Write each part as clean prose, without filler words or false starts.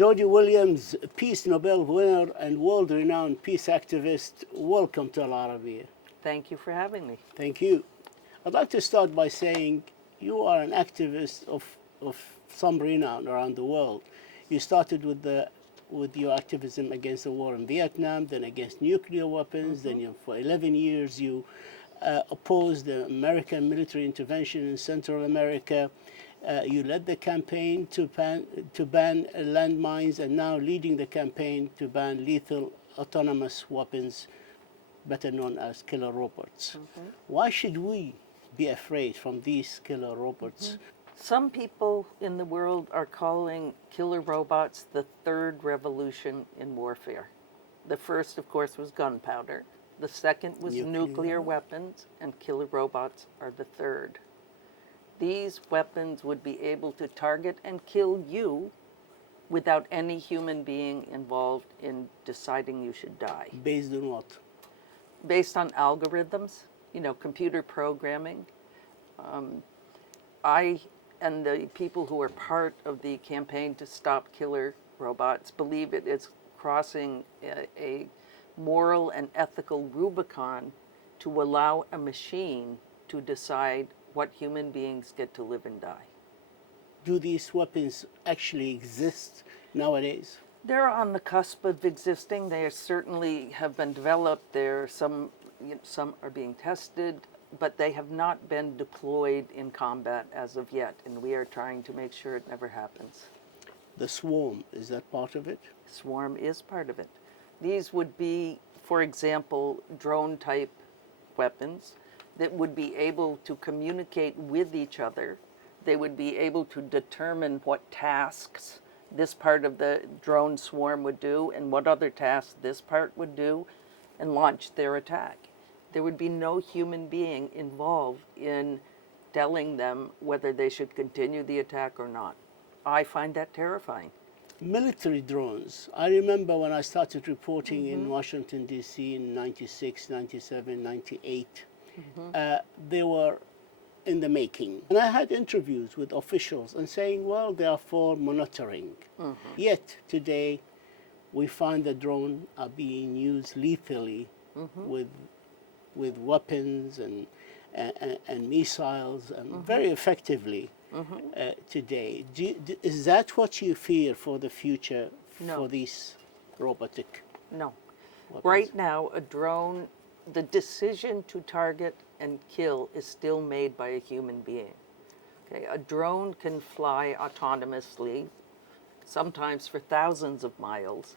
Jodie Williams, Peace Nobel winner and world-renowned peace activist, welcome to Al-Arabiya. Thank you for having me. Thank you. I'd like to start by saying you are an activist of some renown around the world. You started with your activism against the war in Vietnam, then against nuclear weapons, then for 11 years you opposed the American military intervention in Central America. You led the campaign to ban landmines, and now leading the campaign to ban lethal autonomous weapons, better known as killer robots. Why should we be afraid from these killer robots? Some people in the world are calling killer robots the third revolution in warfare. The first, of course, was gunpowder. The second was nuclear weapons, and killer robots are the third. These weapons would be able to target and kill you without any human being involved in deciding you should die. Based on what? Based on algorithms, computer programming. I and the people who are part of the campaign to stop killer robots believe it is crossing a moral and ethical Rubicon to allow a machine to decide what human beings get to live and die. Do these weapons actually exist nowadays? They're on the cusp of existing. They certainly have been developed. Some are being tested, but they have not been deployed in combat as of yet, and we are trying to make sure it never happens. The swarm, is that part of it? Swarm is part of it. These would be, for example, drone-type weapons that would be able to communicate with each other. They would be able to determine what tasks this part of the drone swarm would do and what other tasks this part would do, and launch their attack. There would be no human being involved in telling them whether they should continue the attack or not. I find that terrifying. Military drones. I remember when I started reporting in Washington, D.C. in 96, 97, 98, they were in the making. And I had interviews with officials and saying, well, they are for monitoring. Yet today, we find the drones are being used lethally with weapons and missiles very effectively today. Is that what you fear for the future for these robotic No. weapons? Right now, a drone, the decision to target and kill is still made by a human being. Okay? A drone can fly autonomously, sometimes for thousands of miles,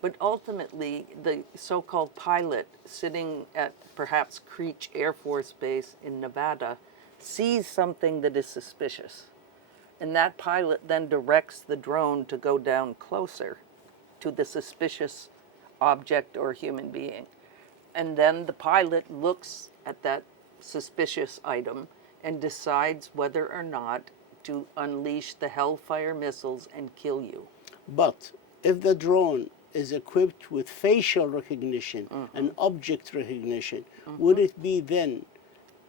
but ultimately the so-called pilot sitting at perhaps Creech Air Force Base in Nevada sees something that is suspicious. And that pilot then directs the drone to go down closer to the suspicious object or human being. And then the pilot looks at that suspicious item and decides whether or not to unleash the Hellfire missiles and kill you. But if the drone is equipped with facial recognition and object recognition, would it be then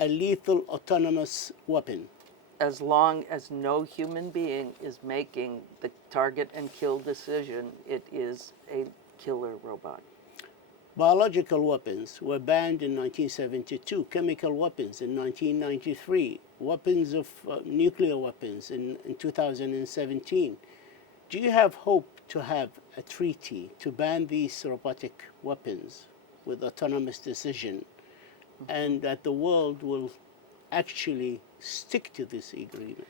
a lethal autonomous weapon? As long as no human being is making the target and kill decision, it is a killer robot. Biological weapons were banned in 1972, chemical weapons in 1993, weapons of nuclear weapons in 2017. Do you have hope to have a treaty to ban these robotic weapons with autonomous decision, and that the world will actually stick to this agreement?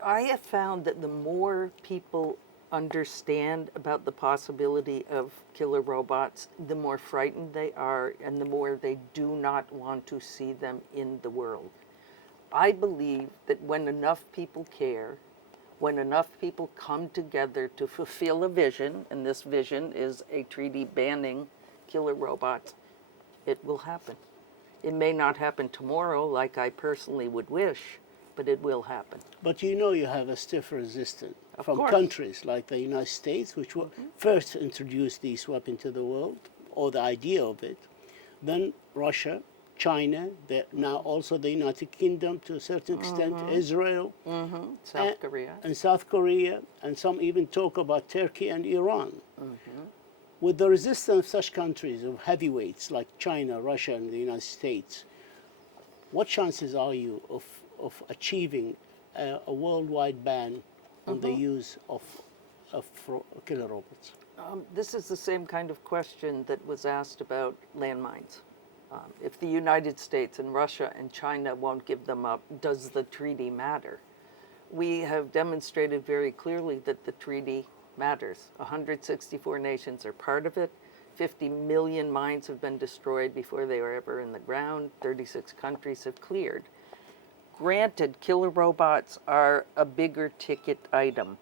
I have found that the more people understand about the possibility of killer robots, the more frightened they are and the more they do not want to see them in the world. I believe that when enough people care, when enough people come together to fulfill a vision, and this vision is a treaty banning killer robots, it will happen. It may not happen tomorrow like I personally would wish, but it will happen. But you know you have a stiff resistance from course. countries like the United States, which first introduced these weapons to the world, or the idea of it, then Russia, China, now also the United Kingdom to a certain extent, Israel, South Korea. and South Korea, and some even talk about Turkey and Iran. With the resistance of such countries, of heavyweights like China, Russia, and the United States, what chances are you of achieving a worldwide ban on the use of killer robots? This is the same kind of question that was asked about landmines. If the United States and Russia and China won't give them up, does the treaty matter? We have demonstrated very clearly that the treaty matters. 164 nations are part of it. 50 million mines have been destroyed before they were ever in the ground. 36 countries have cleared. Granted, killer robots are a bigger ticket item.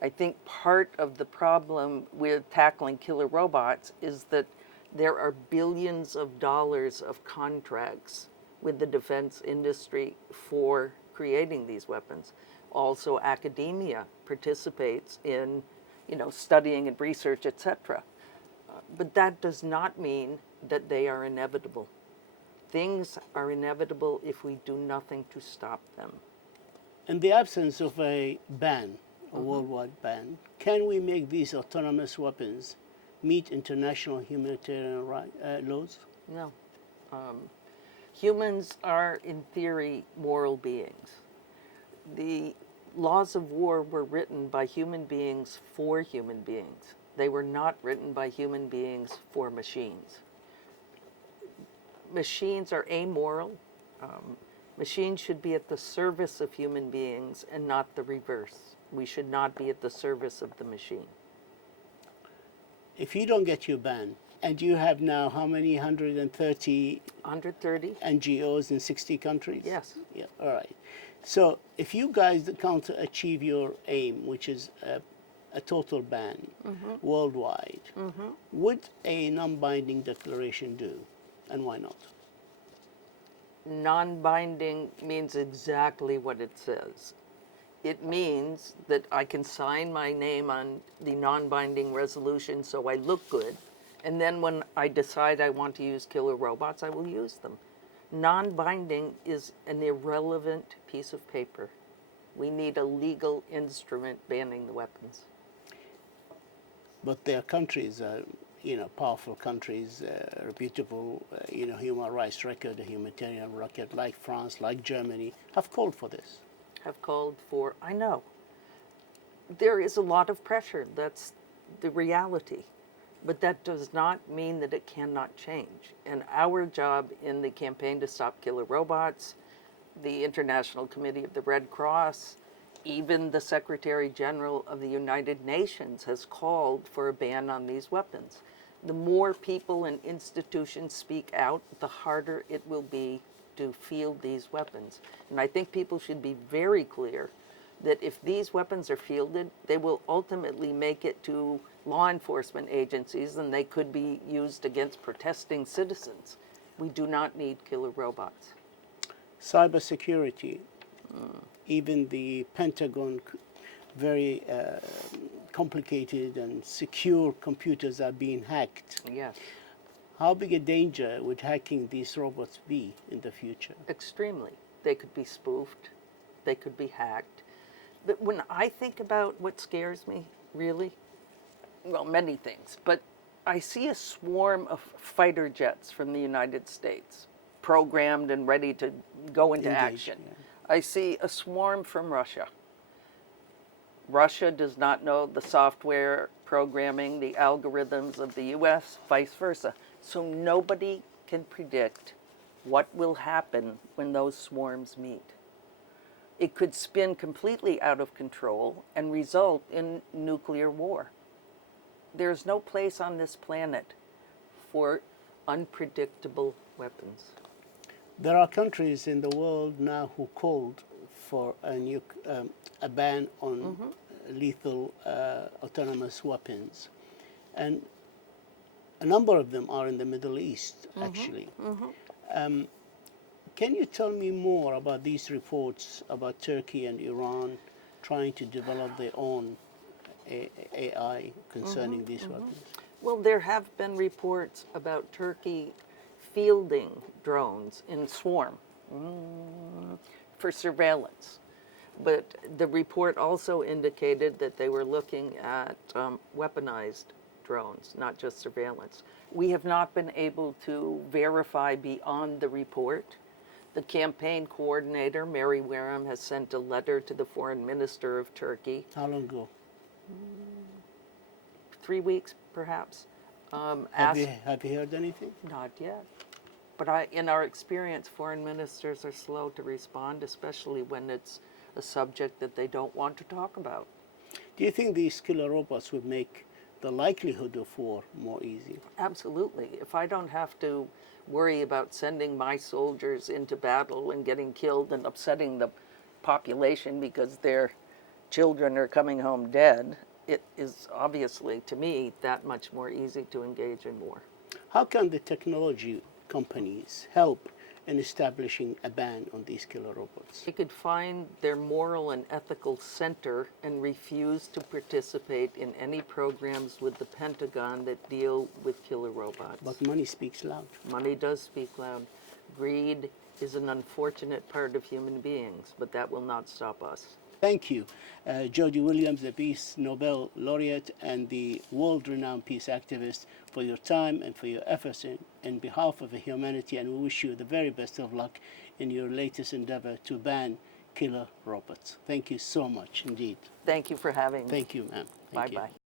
I think part of the problem with tackling killer robots is that there are billions of dollars of contracts with the defense industry for creating these weapons. Also, academia participates in, studying and research, etc. But that does not mean that they are inevitable. Things are inevitable if we do nothing to stop them. In the absence of a ban, a worldwide ban, can we make these autonomous weapons meet international humanitarian laws? No. Humans are, in theory, moral beings. The laws of war were written by human beings for human beings. They were not written by human beings for machines. Machines are amoral. Machines should be at the service of human beings and not the reverse. We should not be at the service of the machine. If you don't get your ban, and you have now how many, 130 130? NGOs in 60 countries? Yes. Yeah, all right. So if you guys can't achieve your aim, which is a total ban worldwide, would a non-binding declaration do, and why not? Non-binding means exactly what it says. It means that I can sign my name on the non-binding resolution so I look good, and then when I decide I want to use killer robots, I will use them. Non-binding is an irrelevant piece of paper. We need a legal instrument banning the weapons. But there are countries, powerful countries, reputable, human rights record, a humanitarian record, like France, like Germany, have called for this. Have called for, I know. There is a lot of pressure. That's the reality. But that does not mean that it cannot change. And our job in the campaign to stop killer robots, the International Committee of the Red Cross, even the Secretary General of the United Nations has called for a ban on these weapons. The more people and institutions speak out, the harder it will be to field these weapons. And I think people should be very clear that if these weapons are fielded, they will ultimately make it to law enforcement agencies and they could be used against protesting citizens. We do not need killer robots. Cybersecurity, even the Pentagon, very complicated and secure computers are being hacked. Yes. How big a danger would hacking these robots be in the future? Extremely. They could be spoofed. They could be hacked. But when I think about what scares me, really, well, many things, but I see a swarm of fighter jets from the United States, programmed and ready to go into action. Yeah. I see a swarm from Russia. Russia does not know the software programming, the algorithms of the US, vice versa. So nobody can predict what will happen when those swarms meet. It could spin completely out of control and result in nuclear war. There's no place on this planet for unpredictable weapons. There are countries in the world now who called for a ban on lethal autonomous weapons. And a number of them are in the Middle East, actually. Can you tell me more about these reports about Turkey and Iran trying to develop their own AI concerning these weapons? Well, there have been reports about Turkey fielding drones in swarm for surveillance. But the report also indicated that they were looking at weaponized drones, not just surveillance. We have not been able to verify beyond the report. The campaign coordinator, Mary Wareham, has sent a letter to the foreign minister of Turkey. How long ago? 3 weeks, perhaps. Have you heard anything? Not yet. But in our experience, foreign ministers are slow to respond, especially when it's a subject that they don't want to talk about. Do you think these killer robots would make the likelihood of war more easy? Absolutely. If I don't have to worry about sending my soldiers into battle and getting killed and upsetting the population because their children are coming home dead, it is obviously, to me, that much more easy to engage in war. How can the technology companies help in establishing a ban on these killer robots? They could find their moral and ethical center and refuse to participate in any programs with the Pentagon that deal with killer robots. But money speaks loud. Money does speak loud. Greed is an unfortunate part of human beings, but that will not stop us. Thank you, Jodie Williams, the Peace Nobel laureate and the world-renowned peace activist, for your time and for your efforts in behalf of humanity, and we wish you the very best of luck in your latest endeavor to ban killer robots. Thank you so much indeed. Thank you for having me. Thank you, ma'am. Thank you. Bye-bye.